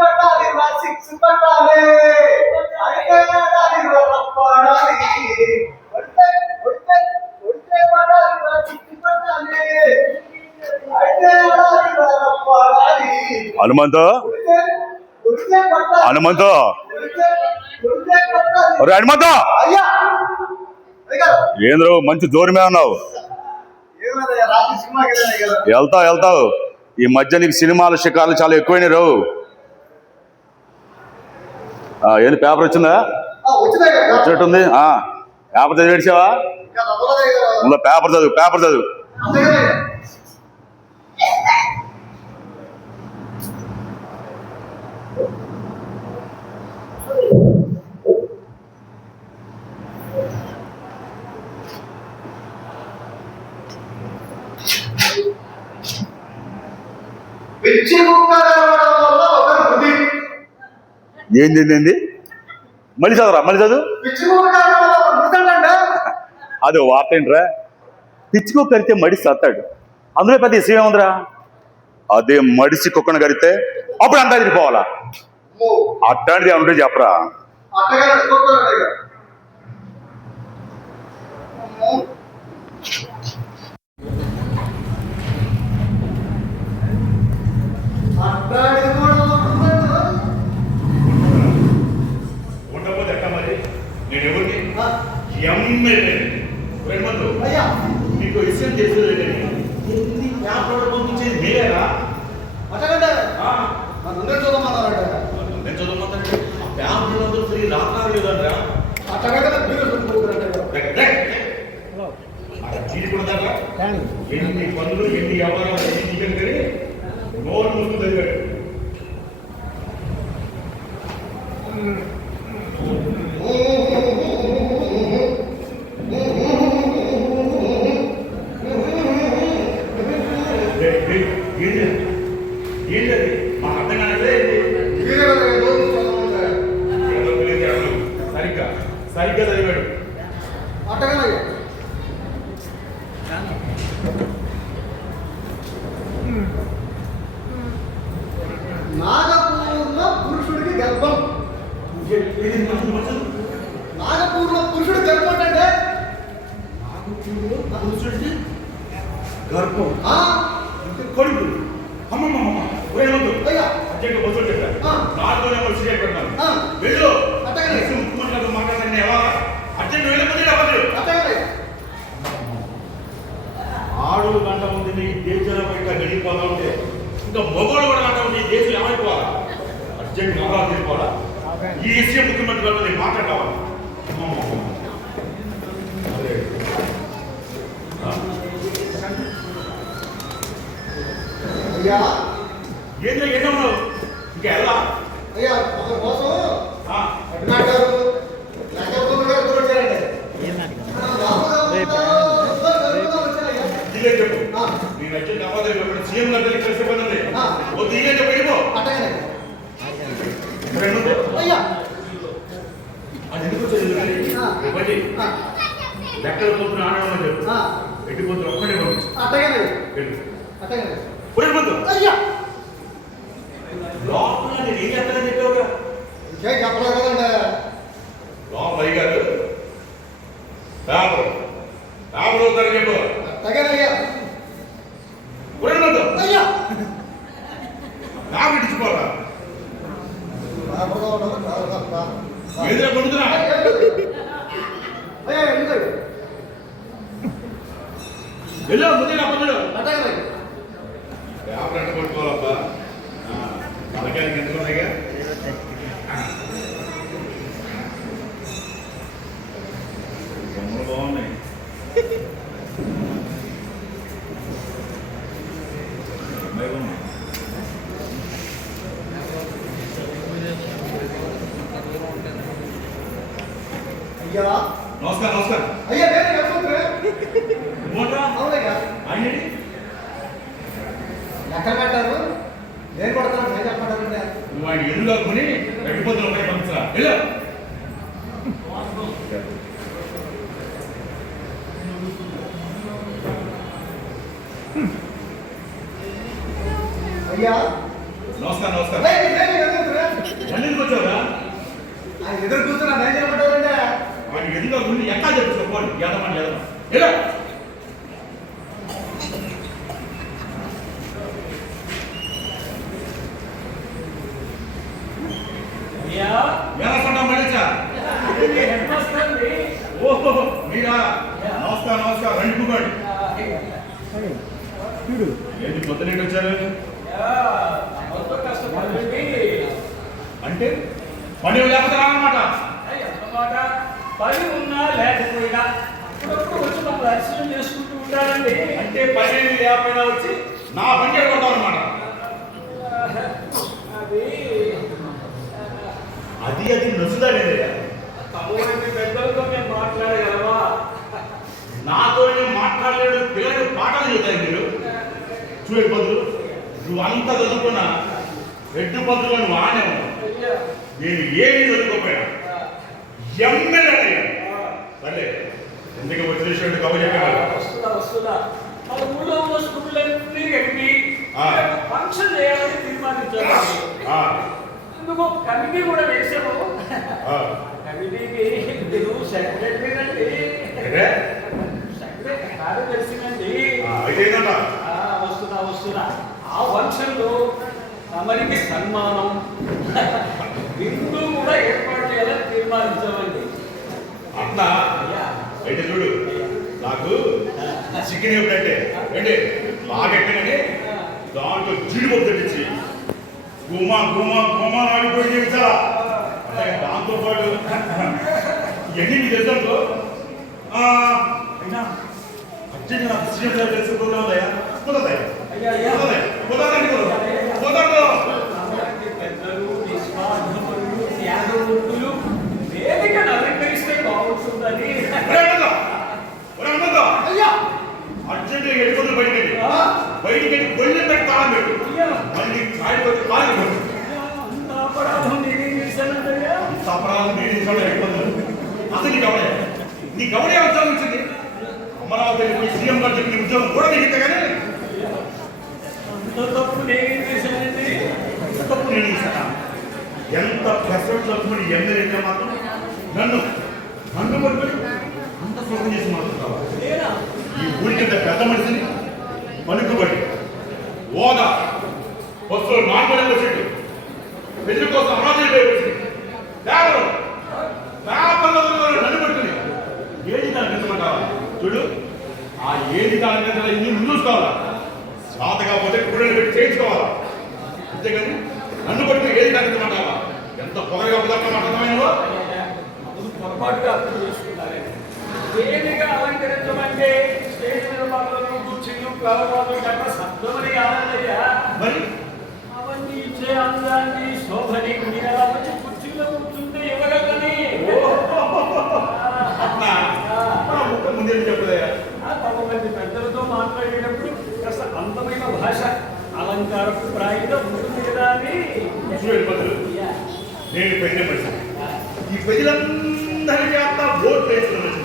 పట్టాలి సిక్స్ పట్టాలి. పట్టాలి హనుమంతు? హనుమంతు? ఒరే హనుమంతు! ఏంద్రు మంచి దూరమే ఉన్నావు. వెళ్తావు వెళ్తావు. ఈ మధ్య నీకు సినిమాలు షికార్లు చాలా ఎక్కువైనాయి రావు ఏంది పేపర్ వచ్చిందా? వచ్చినట్టుంది? ఆ, పేపర్ చదివి ఏడిచావా ఇంకా నవ్వలేదు కదా. ఇందులో పేపర్ చదువు పేపర్ చదువు. ఏంది ఏంది, ఏంది మళ్ళీ చదవరా మళ్ళీ చదువు? అది వార్త ఏంట్రా? పిచ్చికో కరితే మడిసి సత్తాడు. అందులో పెద్ద విషయం ఉందిరా అదే మడిసి కుక్కను కరితే అప్పుడు అంతా తిరిగిపోవాలా? అట్లాంటిది ఏమంటే చెప్పరా అట్టగానే కుక్కలు ఇక. అమ్మో. అట్లాంటిది కూడా ఉంటుందా? ఉండకపోతే ఎట్లా మరి నేను ఎవరికి ఆ, ఎమ్మెల్యే ప్రేమతో అయ్యా మీకు విషయం తెలియలేదని ఎన్ని పేపర్లు పంపించేది మీరేరా అట్టగంటే నన్ను చూడమన్నారంట నేను చదువుకుంటాను ఆ పేపర్లు అందరూ తిరిగి రాత్రాలు లేదంటరా అట్టగంటే మీరు చూసుకుంటారంట తీసుకుంటారా ఎన్ని పనులు ఎన్ని వ్యవహారాలు ఎన్ని చికెన్ కర్రీ నోరు ముందు చదివాడు ఏంటది మాకు అర్థం కాలేదు మీరే కదా ఈ రోజు చూడమన్నారు. సరిగ్గా సరిగ్గా చదివాడు అట్టగనే నాగపూర్ణ పురుషుడికి గర్భం నాగపూర్ణ పురుషుడి గర్భం అంటే గర్భం ఆ, కొడుకు అమ్మమ్మ పోయేవద్దు అయ్యా అర్జెంట్ బస్సు చెప్పాను ఆ. నాలుగోనే వచ్చి చెప్పాను ఆ. వెళ్ళు అట్టగనే. ముఖ్యమంత్రి మాట్లాడండి ఎవా అర్జెంట్ వెళ్ళకపోతే అవ్వదు అట్టగనే ఆడు గంట ఉంది నీ దేశంలో ఇంకా గడిపోతా ఉంటే ఇంకా మొగోడు కూడా గంట ఉంది ఈ దేశం ఏమైపోవాలా అర్జెంట్ నవరాలు తీసుకోవాలా ఈ విషయం ముఖ్యమంత్రి గారితో నేను మాట్లాడాలి అదే ఆ. అయ్యా. ఏంటో ఎన్నో ఉన్నావు ఇంకా ఎలా? అయ్యా మన కోసం ఆ. అడ్నాట్ గారు లెక్కపతి గారు వచ్చారండి. చెప్పు. నేను సీఎం కలిసి. వద్దు ఇదే వెళ్ళిపో. అయ్యా. అది ఎందుకు. ఒకటి. లెక్కల ఆడడం చెప్పు. పంపించు. అట్టగనే. అట్టగనే. పొద్దు అయ్యా. లోపల నేను ఏం చేస్తానని చెప్పావుగా? ఇంకేం చెప్పలేదు కదండి. లోపల అయ్యారు పేపర్ పేపర్ అవుతారని చెప్పు అట్టగనయ్యా ఒరే పొద్దు అయ్యా. పేపర్ ఇచ్చిపోరా. ఎదురు కొడుతున్నా? వెళ్ళు ముందు నా పొద్దుడు అట్టగనే అయ్యా. నమస్కారం నమస్కారం. ఎదురు కూర్చున్నా ఎదురు కూర్చున్నా ఎక్కడ చెప్పు పోండి ఎదమండి ఎదమండి పని ఉన్నా లేకపోయినా అప్పుడప్పుడు వచ్చి మన దర్శనం చేసుకుంటూ ఉంటారండి. అంటే పని లేకపోయినా వచ్చి నా పని చేయడం అనమాట అది అది అది పెద్దలతో మేము మాట్లాడగలమా నాతో నేను మాట్లాడలేడు పిల్లలకి పాఠాలు చెబుతాయి మీరు. చూడే బదులు నువ్వు అంత చదువుకున్నా రెడ్డి బదులు నువ్వు అయ్యా, నేను ఏమీ చదువుకోపోయినా ఎమ్మెల్యే సరే ఎందుకు వచ్చిన కబుర్ చెప్పేవాళ్ళు వస్తుందా వస్తుందా మన ఊళ్ళో ఉన్న స్కూళ్ళన్నీ కలిపి ఆ. ఫంక్షన్ చేయాలని అందుకు కమిటీ కూడా వేసాము. కమిటీకి మీరు సెక్రటరీ అండి? సెక్రటరీ కార్యదర్శినండి వస్తున్నా వస్తున్నా. ఆ ఫంక్షన్లో తమరికి సన్మానం. విందు కూడా ఏర్పాటు చేయాలని తీర్మానించామండి. అట్లా అయితే చూడు నాకు చికెన్ ఏమిటంటే అంటే బాగెట్టగానే దాంట్లో జీడిపప్పు తెప్పించి గుమా గుమా గుమా ఆడిపోయి అంటే దాంతో పాటు ఇవన్నీ నీకు తెలుసా అయినా అర్జెంట్ నాకు సీఎం గారు తెలిసి అయ్యా కుదరదయ్యా కుదరదండి కుదరదు అర్జెంట్ వెళ్ళిపోతుంది బయటికి వెళ్ళి. ఆ, బయటికి వెళ్ళి పెట్టి తాళం పెట్టు. అసలు నీ గమనే నీ గమనే ఉద్యోగం ఇచ్చింది అమరావతి వెళ్ళిపోయి సీఎం గారు చెప్పిన ఉద్యోగం కూడా నీకు కానీ తప్పు నేనేం చేశానండి? తప్పు నేను ఎంత ప్రెసిడెంట్ తప్పుని ఎమ్మెల్యే మాత్రం నన్ను నన్ను పట్టుకొని అంత సుఖం చేసి మాట్లాడతావా ఈ ఊరికి పెద్ద మనిషిని పలుకుబడి ఓదా బస్సులో నాలుగు వచ్చేట్టు పెళ్ళి కోసం వచ్చింది పేపరు పేపర్లో నన్ను పట్టుకుని. ఏది కనిపించమంటావా చూడు. ఆ ఏది కనిపించాలి ఇన్ని ముందు చూసుకోవాలా? శాత కాకపోతే కూడలు పెట్టి చేయించుకోవాలా? అంతేగాని నన్ను పట్టుకుని ఏది కనిపించమంటావా ఎంత పొగరగా అర్థమైనవో అది పొరపాటుగా అర్థం చేసుకున్నారే వేదిక అలంకరించమంటే స్టేజ్ మీద ఫ్లవర్లు గట్రా శబ్దమని కాదయ్యా మరి? అందాన్ని శోభని మీరు ఎలా వచ్చి కుర్చీలో కూర్చుంటే ఇవ్వగలని. ముందే మంది పెద్దలతో మాట్లాడేటప్పుడు కాస్త అందమైన భాష అలంకారపు ప్రాయంగా ఉంటుంది కదా అని. నేను పెద్ద మనిషి ఈ ప్రజలందరి చేత ఓట్ వేస్తున్నారు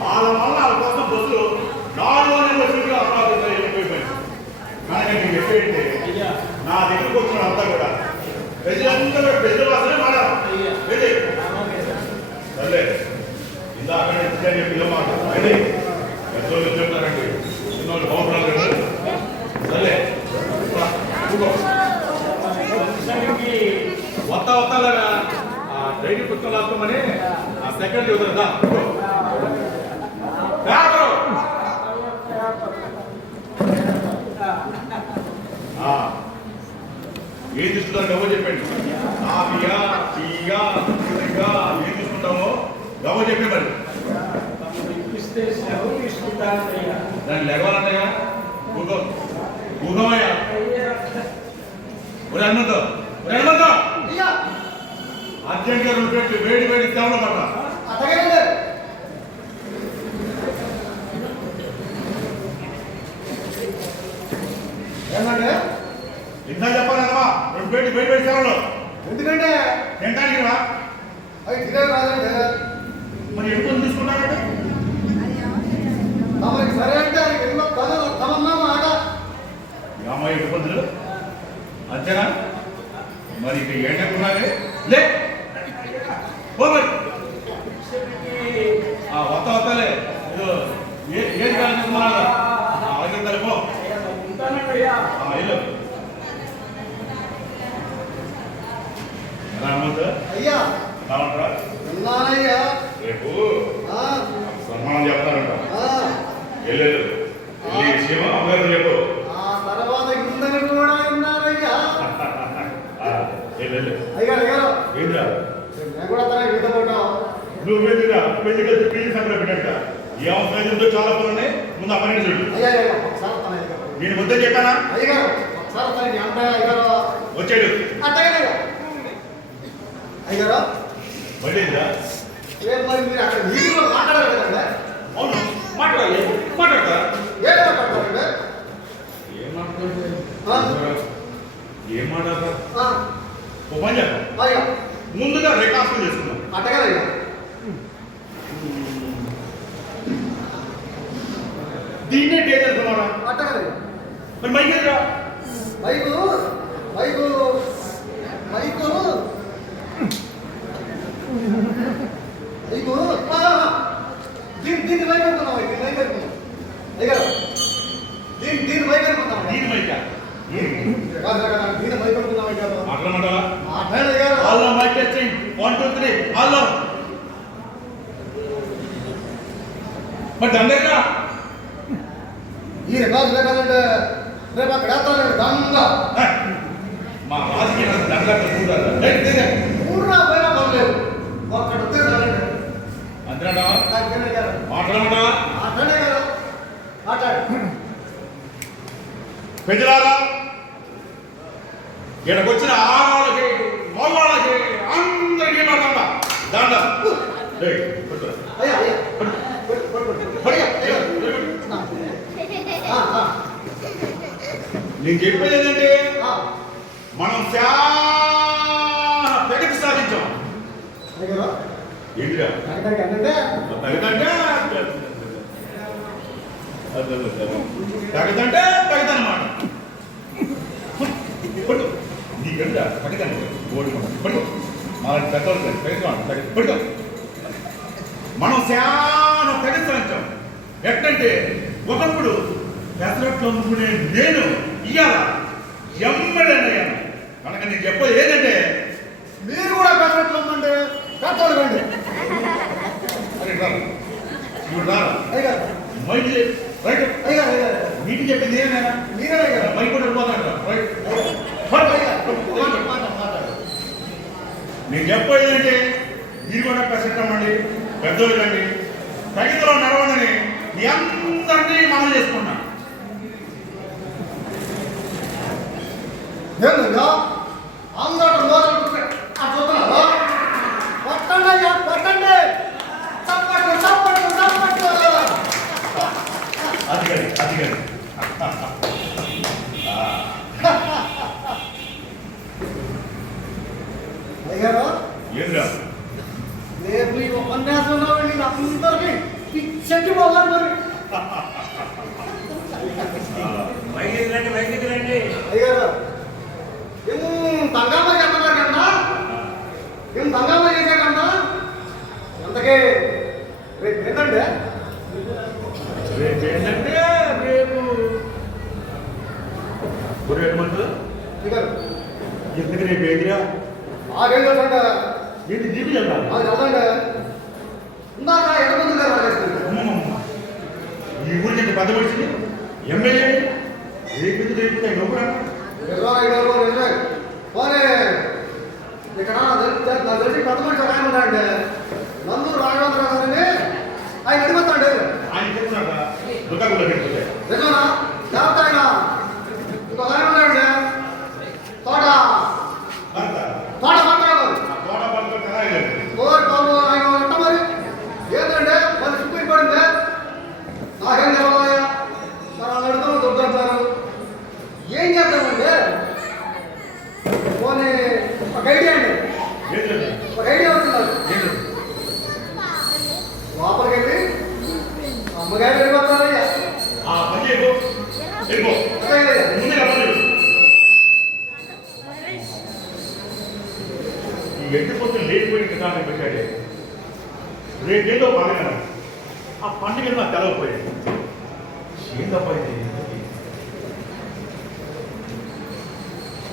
వాళ్ళ వల్ల వాళ్ళ కోసం బస్సులు నాలుగు వందల బస్సులుగా అపరాధంగా వెళ్ళిపోయిపోయింది కనుక నేను చెప్పేంటే అయ్యా నా దగ్గరకు వచ్చిన అంతా కూడా ప్రజలందరూ పెద్ద భాషనే మాట్లాడారు వెళ్ళి అలాగే సార్. సర్లే ఇందాక నేను చెప్పి మాట వెళ్ళి పెద్దోళ్ళు చెప్తారండి చిన్నోళ్ళు బాగుంటున్నారు కదా సర్లే రా, కూకో. ఫంక్షన్కి వస్తా వస్తాగా ఆ డైరీ పుస్తకం రాసుకోమని ఆ సెకండ్ చదువుతుందా ఏం తీసుకుంటారు గవ్వ చెప్పండి. కాఫీయా టీయా టీగా ఏం తీసుకుంటామో గవ్వ చెప్పి మరి. దాన్ని లెగవాలన్నయ్యా ఊహమయ్యా అయ్యా ఒరే అయ్యా. అర్జెంట్గా రెండు వేడి వేడి తేవడం పట్ల వేడి వేడి తేవడం ఎందుకంటే? తినడానికి రా. అవి తినే రాదంటే మరి ఎప్పుడు తీసుకుంటారంటే తమరికి సరే అంటే ఎన్నో కథలు తమన్నా మాట అమ్మాయి ఇబ్బందులు అంతేనా? మరి ఇక ఏంటనుకున్నావే లే! మరి. ఆ, వస్తా వస్తాలే ఏదో ఏ- ఏది కావాలనుకున్నారా అలాగే పో ఉంటానయ్యా ఆ, వెళ్ళు అమ్మంతా అయ్యా. కావాలంటారా ఉన్నానయ్యా. రేపు సన్మానం చెప్తారంట ఆ, వెళ్ళలేదు వెళ్ళి విషయం అమ్మగారు చెప్పు. ఆ తర్వాత ఇందని కూడా ఉన్నానయ్యా. ఆ, వెళ్ళు. అయ్యారు అయ్యారు నేను కూడా తన ఈత కొట్టాం నువ్వు వెళ్ళిరా పెళ్ళి కలిసి పెళ్ళి సంక్రాంతి పెట్టంట ఏ అవసరం ఉందో చాలా పనులు ఉన్నాయి. ముందు పని చూడు. అయ్యా అయ్యా ఒకసారి తన నేను ముద్ద చెప్పానా? అయ్యగారు ఒకసారి తన ఎంత అయ్యగారు వచ్చాడు. అట్టగానే వెళ్ళేదిరా రేపు మరి మీరు అక్కడ మీటింగ్లో మాట్లాడారు కదండి అవును మాట్లాడాలి మాట్లాడతా ఏం మాట్లాడతారండి ఏం మాట్లాడతారు? ఆ? ఏం మాట్లాడతా ఆ, ఓ పని అయ్యా. ముందుగా రికార్డు చేసుకుందాం. అట్టగానే అయ్యా. దీన్నే డేట్ అనుకున్నారా అట్టగానే అయ్యా. మరి మైక్ ఎదురా మైకు మైకు మైకు మైకు ఆ, ఆ, దీని దీన్ని మైక్ అనుకున్నాం దీన్ని మైక్ అనుకున్నాం అయ్యారు దీని దీన్ని మైక్ అనుకున్నాం దీని మైక్ కాదు కాదు, కాదు, దీన్ని మైక్ అనుకున్నాం అయ్యారు మాట్లాడమంటావా అట్టగానే అయ్యారు hello mic testing one two three hello మరి దాని దగ్గర ఈ రికార్డు లేదంటే రేపు అక్కడ వేస్తానండి దంగా ఏ, మా రాజకీయ దండగా కట్టుకుంటారా ఊర్రా పోయినా పర్లేదు ఒక్కడ వస్తే చాలండి అంతేనా అట్టగానే ప్రజలారా ఇక్కడికి వచ్చిన ఆడవాళ్ళకి మగవాళ్ళకి అందరికీ మాట్లాడ దాండ. నేను చెప్పేది ఏంటంటే మనం చాలా ప్రగతి సాధించాం. తగదంటే తగదంటే తగదనమాట పట్టు. నీకంటే తగదండి ఓడి పట్టు. మన పెద్దవాళ్ళు తగదు పట్టు మనం చాలా తగదించాం ఎట్టంటే ఒకప్పుడు పెసరట్లు అమ్ముకునే నేను ఇయ్యాల ఎమ్మడనయ్యాను కనుక నేను చెప్పేది ఏంటంటే మీరు కూడా పెద్దట్లు ఉందండి పెద్దోళ్ళు కండి. అరే రా ఇప్పుడు రా అయ్యగారు మైక్ రైట్. అయ్యగారు అయ్యగారు నీకు చెప్పింది ఏమైనా? మైక్ కూడా వెళ్ళిపోతాడు రైట్. నేను చెప్పేది ఏంటంటే మీరు కూడా పెసట్టమండి పెద్దోళ్ళు కండి తగిదలో నడవండి మీ అందరినీ మనం చేసుకున్నా అందరూ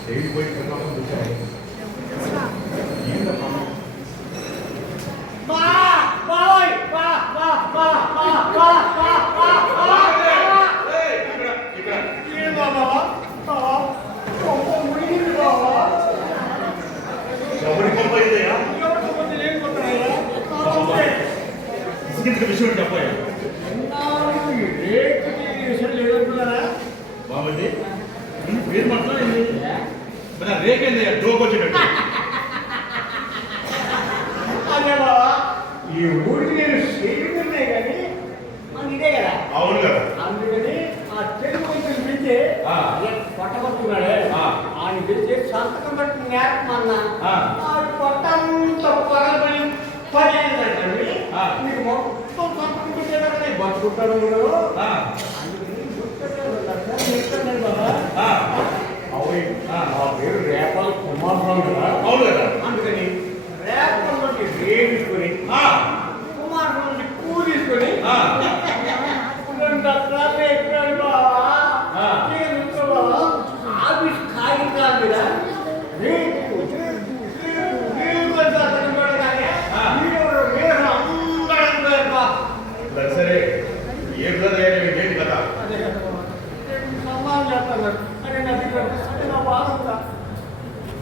Để yêu binh, cho con. మేరకు మొన్న పొట్టంత పొరలు పడి పడేదండి మీకు మొత్తం సంతకుంటే కదా బతుకుంటారు మీరు పేరు రేపాల కుమారరావు కదా. అవును కదా. అందుకని రేపాల నుండి రేపు తీసుకొని కుమారరావు నుండి కూ తీసుకొని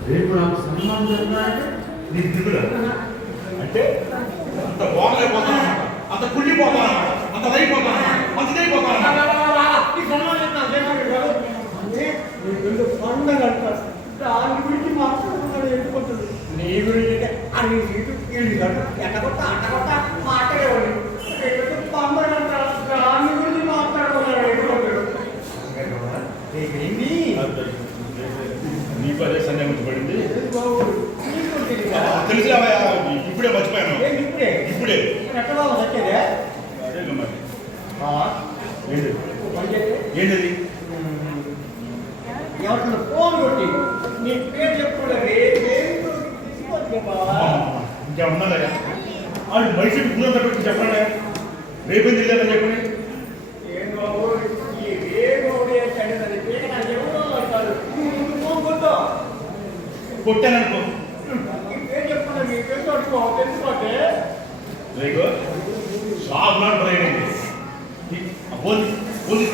రేపు నాకు సన్మానం జరిగినాయంటే నీ దిగులు. అంటే? అంత బాగలేకపోతాను అంత కుళ్ళిపోతాను అంత అయిపోతాను అంత అయిపోతాను పండగ అంటారు దాని గురించి మాట్లాడుతున్నాడు ఎందుకుంటుంది నీ గురించి అంటే అది ఎక్కడ కొట్ట అట్ట కొట్ట మాట్లాడేవాడు మీకు అదే సందేహం తెలిసినావా ఇప్పుడే మర్చిపోయాను. ఇప్పుడే? ఏంటది? ఎవరికైనా ఫోన్ వాడు మనిషి గుణం పెట్టి చెప్పండి రేపు ఎందుకు చెప్పండి? కొట్టాననుకో షాప్ నాట్ పోలీస్ పోలీస్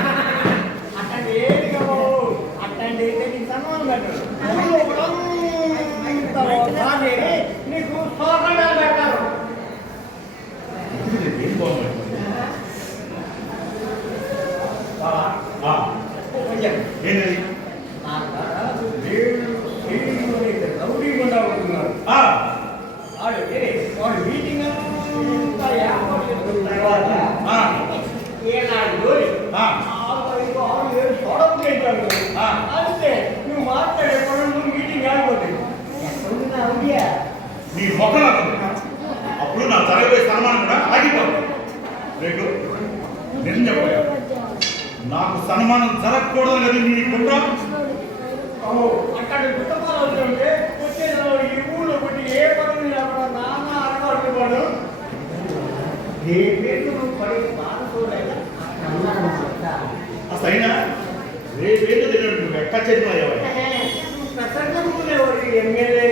నిర్ణయపోయా నాకు సన్మానం జరగకూడదు కదా నీ కుట్ర? అక్కడ గుట్టపాలు ఈ ఊళ్ళో కొట్టి ఏ అసలు ఎక్కడ చదివాడు ఎమ్మెల్యే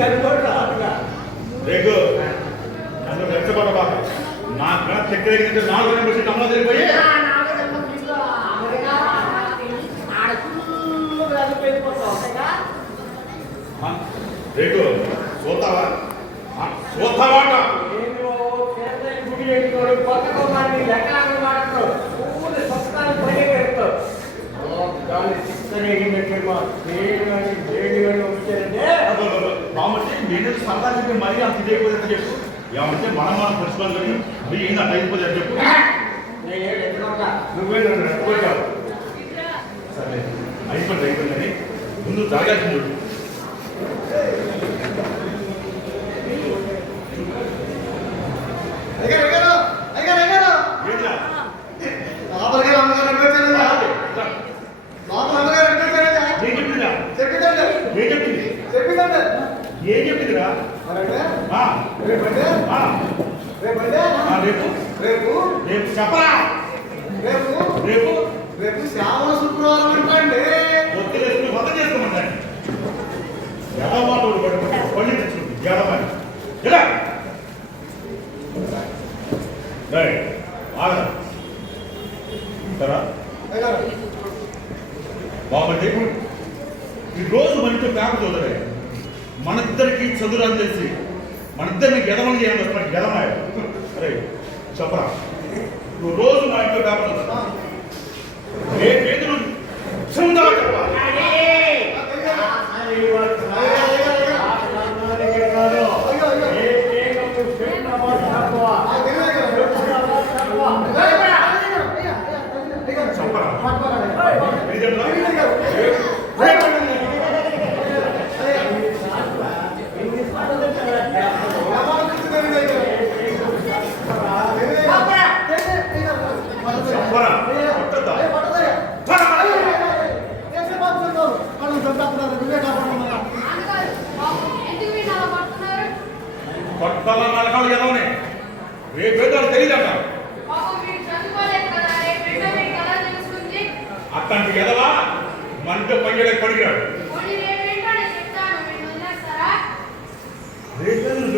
సరిపోడు రేగు. నన్ను రెచ్చగొట్టబాక నా కణ చక్కెర ఎగిరితే నాలుగు నెంబర్ సీట్ అమలు జరిగిపోయి రేగు చూస్తావా? చూస్తావా నేను నేను వచ్చానంటే కాబట్టి మీరు సరదా చెప్పి మరీ అంత ఇదైపోతే చెప్పు? ఏమంటే మన మన ప్రిన్సిపల్ మీ ఏంది అంత అయిపోతే చెప్పు? నువ్వే సరే అయిపోయింది అయిపోయిందని ముందు జరగాల్సింది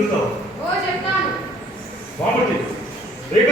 చెప్తున్నావు? బాబుకి రేపు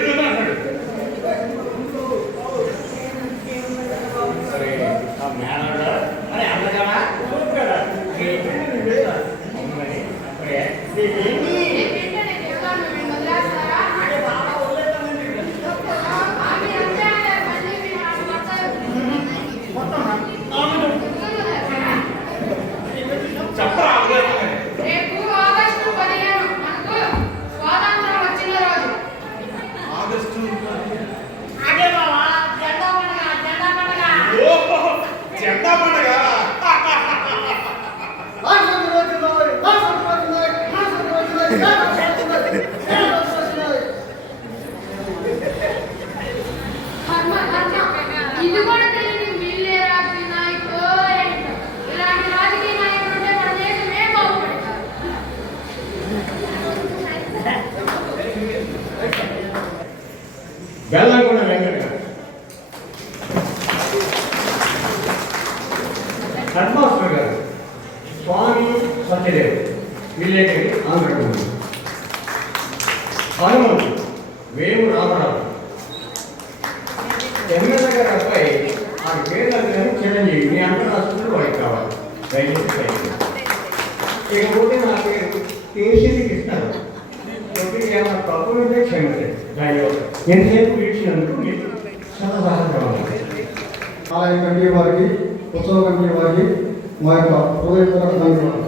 వారికి మా యొక్క హృదయపూర్వక ధన్యవాదాలు